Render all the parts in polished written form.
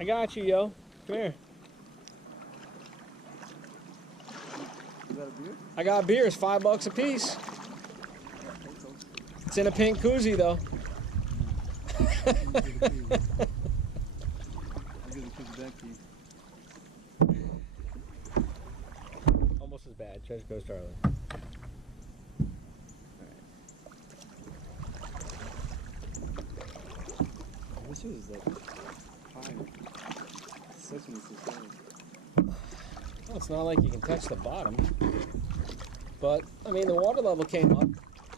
I got you, yo. Come here. You got a beer? I got beers, $5 a piece. It's in a pink koozie, though. I'll give the koozie back to you. Almost as bad. Treasure Coast Darling. This is like high. Sesame seeds. Well, it's not like you can touch the bottom. But, I mean, the water level came up.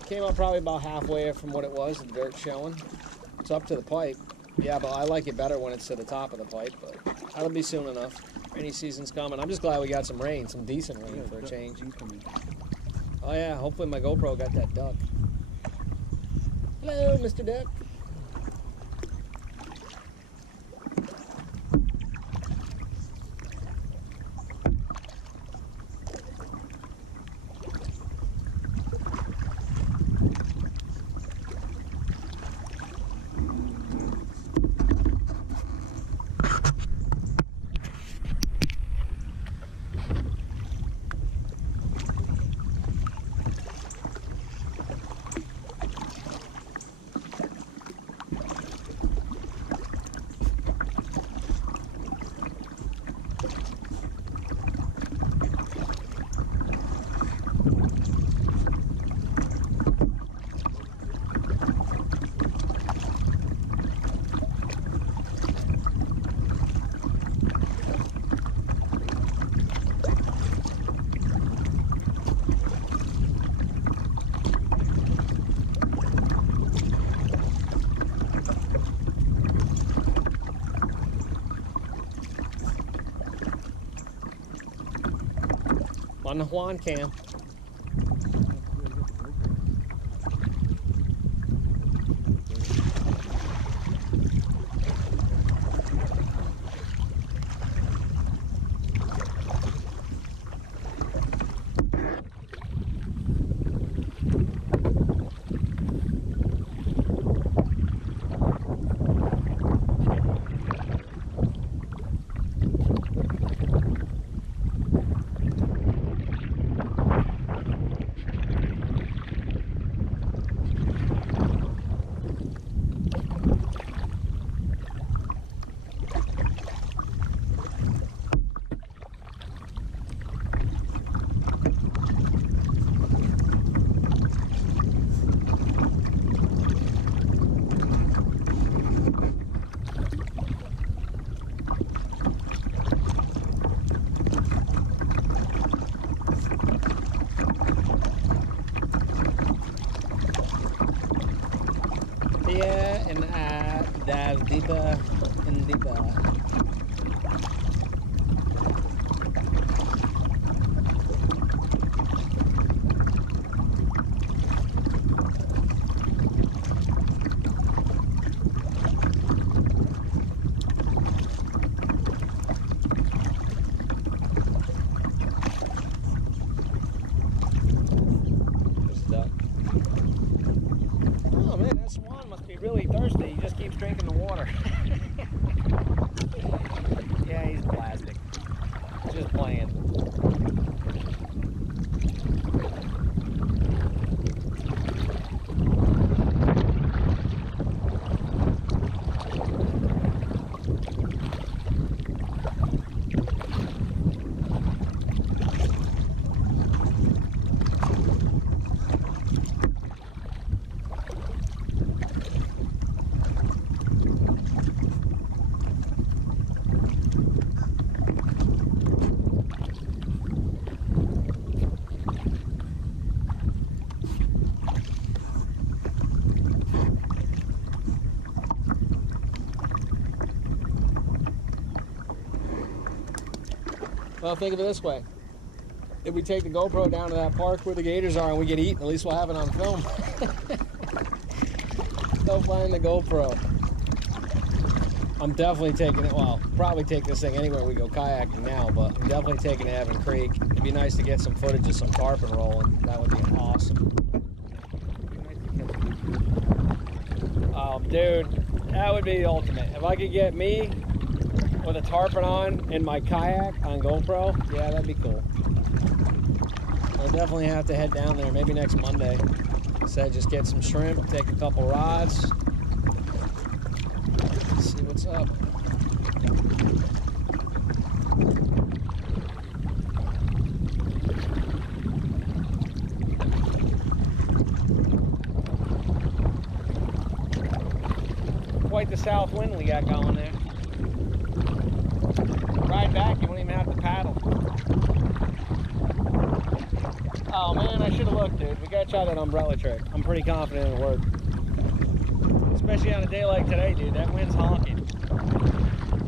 Came up probably about halfway from what it was, the dirt showing. It's up to the pipe. Yeah, but I like it better when it's to the top of the pipe, but that'll be soon enough. Rainy season's coming. I'm just glad we got some rain, some decent rain for a change. Oh yeah, hopefully my GoPro got that duck. Hello, Mr. Duck. On the Juan cam. Here in dive deeper and deeper. Oh man, that swan must be really thirsty. He just keeps drinking the water. Yeah, he's plastic. He's just playing. Well, think of it this way. If we take the GoPro down to that park where the gators are and we get eaten, at least we'll have it on film. Go find the GoPro. I'm definitely taking it, well, probably take this thing anywhere we go kayaking now, but I'm definitely taking it to Evan Creek. It'd be nice to get some footage of some tarpon rolling. That would be awesome. Dude, that would be the ultimate. If I could get me with a tarpon on in my kayak on GoPro, yeah, that'd be cool. We'll definitely have to head down there, maybe next Monday. Said just get some shrimp, take a couple rods, see what's up. Quite the south wind we got going there. Ride back, you won't even have to paddle. Oh man, I should have looked, dude. We gotta try that umbrella trick. I'm pretty confident it'll work. Especially on a day like today, dude. That wind's honking.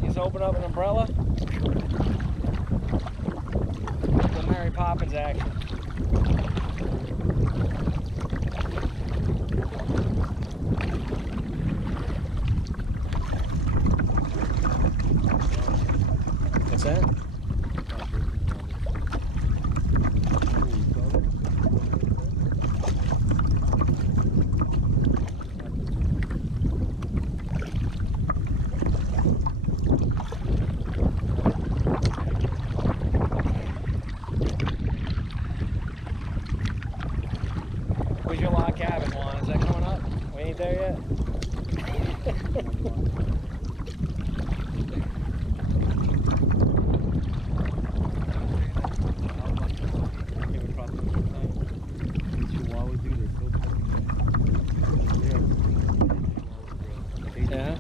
Just open up an umbrella. The Mary Poppins action. What's that? Where's your log cabin, Juan? Is that coming up? We ain't there yet? Yeah.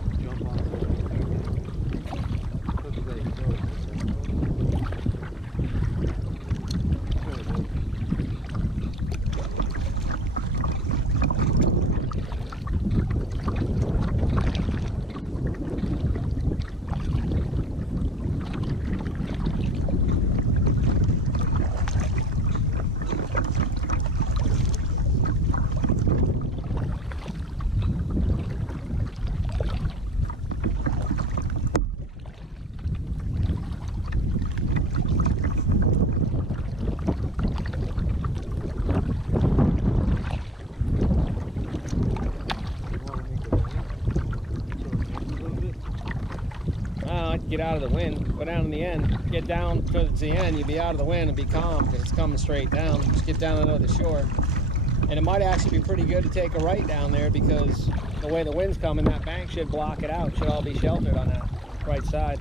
Get out of the wind, go down in the end, get down towards the end, you'll be out of the wind and be calm because it's coming straight down. Just get down under the shore. And it might actually be pretty good to take a right down there because the way the wind's coming, that bank should block it out. Should all be sheltered on that right side.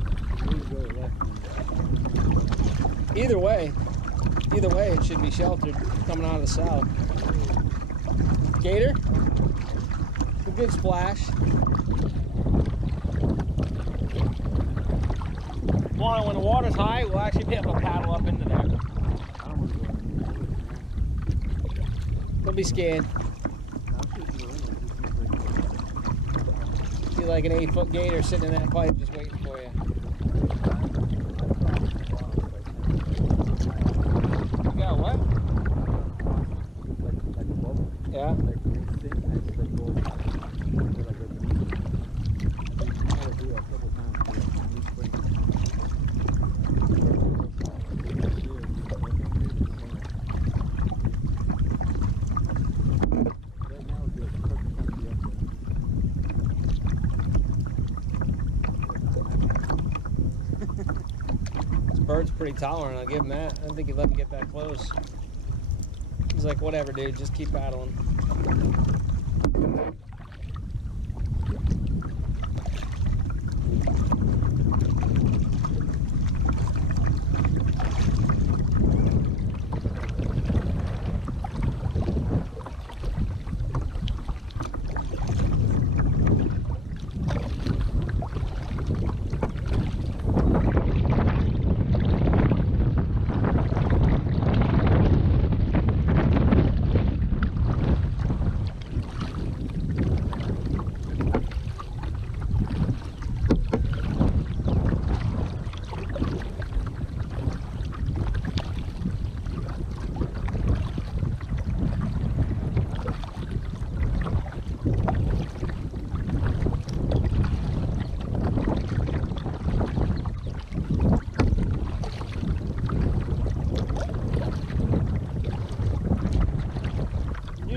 Either way, it should be sheltered coming out of the south. Gator, a good splash. When the water's high, we'll actually be able to paddle up into there. Don't be scared. See like an 8-foot gator sitting in that pipe just waiting for you. You got what? Yeah. Bird's pretty tolerant, I'll give him that. I don't think he'd let me get that close. He's like, whatever, dude, just keep paddling.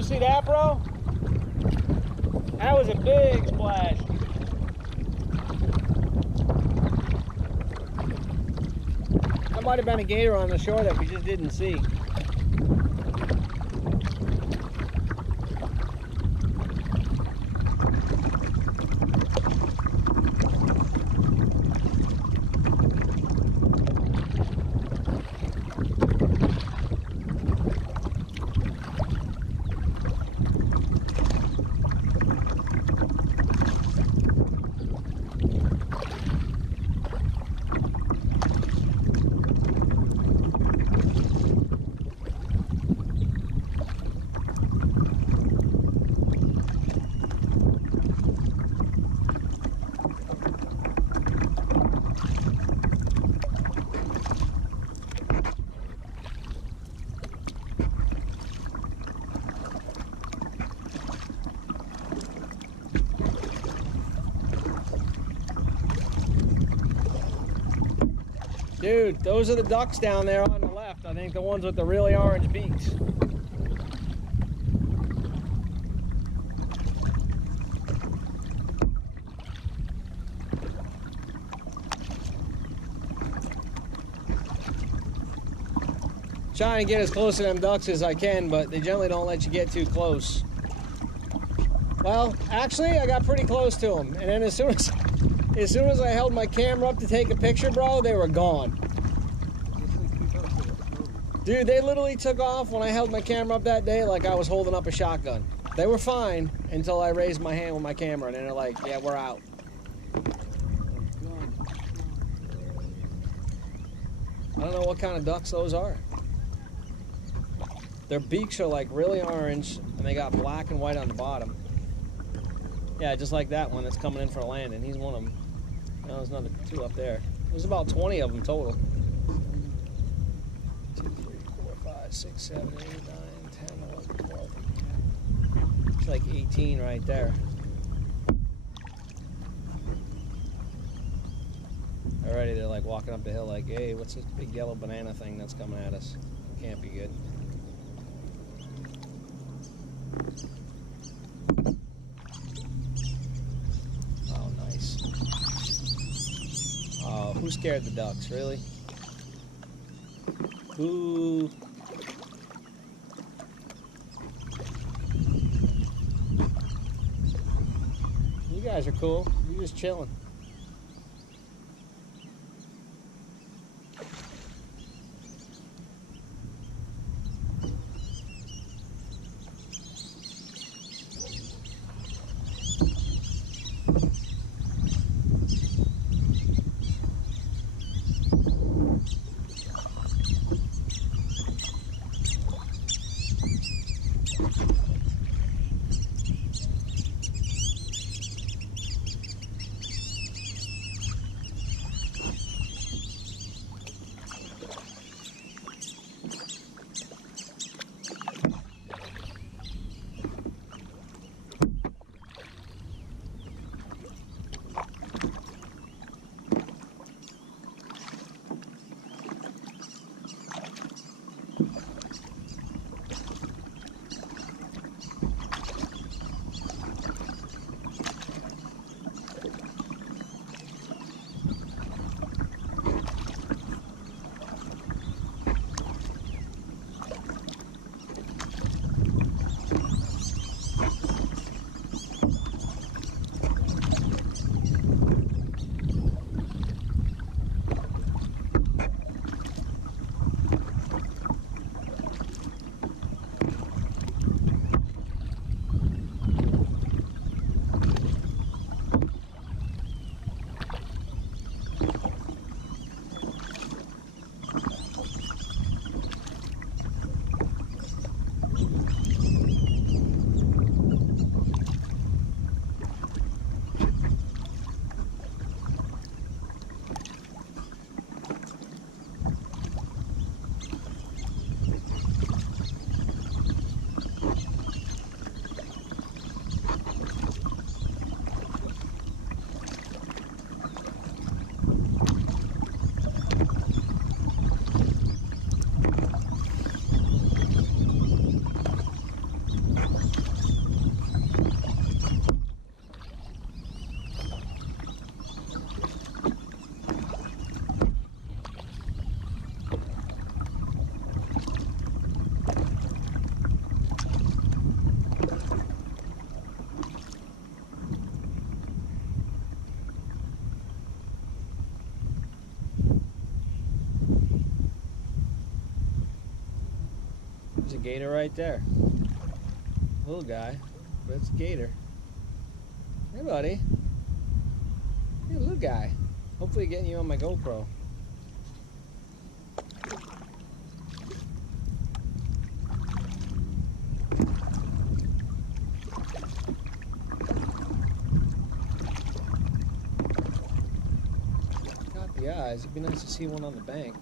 See that, bro? That was a big splash. might have been a gator on the shore that we just didn't see. Dude, those are the ducks down there on the left. I think the ones with the really orange beaks. Trying to get as close to them ducks as I can, but they generally don't let you get too close. Well, actually, I got pretty close to them, and then as soon as I held my camera up to take a picture, bro, they were gone. Dude, they literally took off when I held my camera up that day like I was holding up a shotgun. They were fine until I raised my hand with my camera, and then they're like, yeah, we're out. I don't know what kind of ducks those are. Their beaks are like really orange, and they got black and white on the bottom. Yeah, just like that one that's coming in for a landing. He's one of them. No, there's another two up there. There's about 20 of them total. 2, 3, 4, 5, 6, 7, 8, 9, 10, 11, 12. It's like 18 right there. Already they're like walking up the hill like, hey, what's this big yellow banana thing that's coming at us? Can't be good. Oh, nice. Oh, who scared the ducks, really? Who? You guys are cool. You're just chilling. a gator right there. Little guy, but it's a gator. Hey, buddy. Hey, little guy. Hopefully getting you on my GoPro. Got the eyes. It'd be nice to see one on the bank.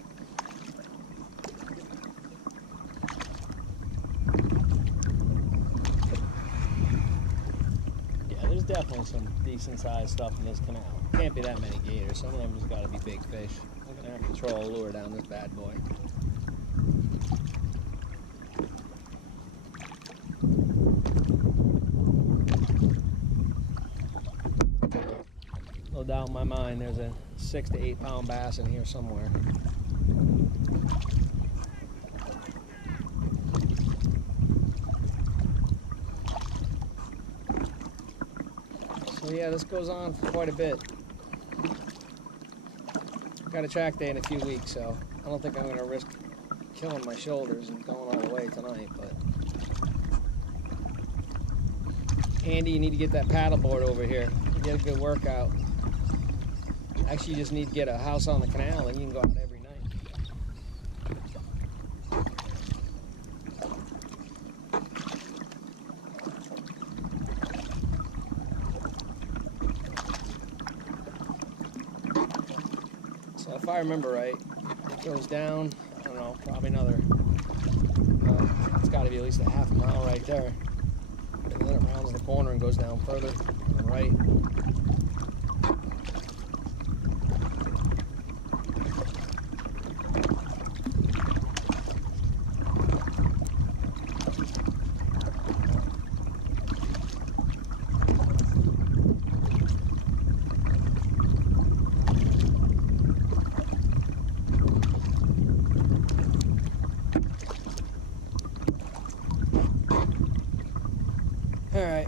There's definitely some decent sized stuff in this canal. Can't be that many gators. Some of them has got to be big fish. I'm gonna have to throw a lure down this bad boy. No doubt in my mind, there's a 6 to 8 pound bass in here somewhere. So yeah, this goes on for quite a bit. Got a track day in a few weeks, so I don't think I'm going to risk killing my shoulders and going all the way tonight, but Andy, you need to get that paddleboard over here. Get a good workout. Actually, you just need to get a house on the canal and you can go out every night. So if I remember right, it goes down, I don't know, probably another, it's got to be at least a half a mile right there. And then it rounds the corner and goes down further on the right. All right.